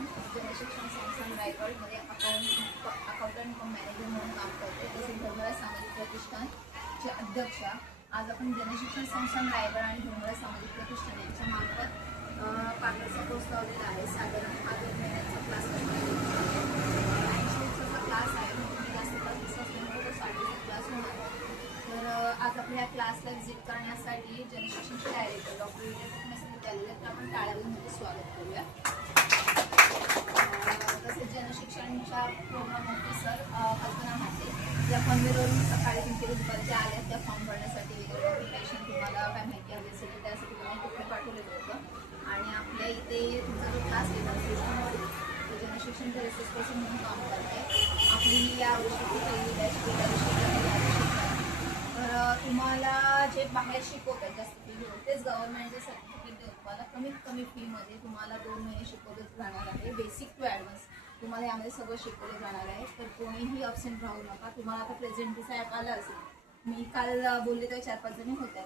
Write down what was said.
चव्हाण, जनशिक्षण संस्थान रायगडमध्ये अकाउंटंट कम मॅनेजर म्हणून काम करते. तसेच हिरमळा सामाजिक प्रतिष्ठानचे अध्यक्ष. आज आपण जनशिक्षण संस्थान रायगड आणि हिरमळा सामाजिक प्रतिष्ठान यांच्या मार्फत पार्लरचा कोर्स लावलेला आहे. साधारण हा 2 महिन्याचा क्लास क्लास आहे. तुम्ही जास्त क्लासेस असल्यामुळे तो 60चा क्लास होणार. तर आज आपल्या क्लासला व्हिजिट करण्यासाठी जनशिक्षणचे डायरेक्टर डॉक्टर विद्यालयात आपण टाळ्यामध्ये स्वागत करूया. तसेच जनशिक्षणच्या प्रोग्राम ऑफिसर कल्पना माते या फॉर्मवरून सकाळी तुमचे दुपारच्या आल्या त्या फॉर्म भरण्यासाठी वगैरे ॲप्लिकेशन तुम्हाला काय माहिती हवी असेल त्यासाठी तुम्हाला कुठे पाठवलेलं होतं. आणि आपल्या इथे तुमचा जो क्लास घेणार सिस्टममध्ये तो जनशिक्षणच्या रिसोर्स पर्सन म्हणून काम करते. आपली या वर्षीची पहिली बॅच तर तुम्हाला जे बाहेर शिकवतात जास्त फी घेऊन तेच गव्हर्नमेंटचे सर्टिफिकेट देऊन तुम्हाला कमीत कमी फीमध्ये तुम्हाला 2 महिने शिकवले जाणार आहे. बेसिक टू ॲडव्हान्स तुम्हाला यामध्ये सगळं शिकवलं जाणार आहे. तर कोणीही अब्सेंट राहू नका. तुम्हाला आता प्रेझेंटीचा ॲप आला असेल. मी काल बोलले तर 4-5 जणी होत्या.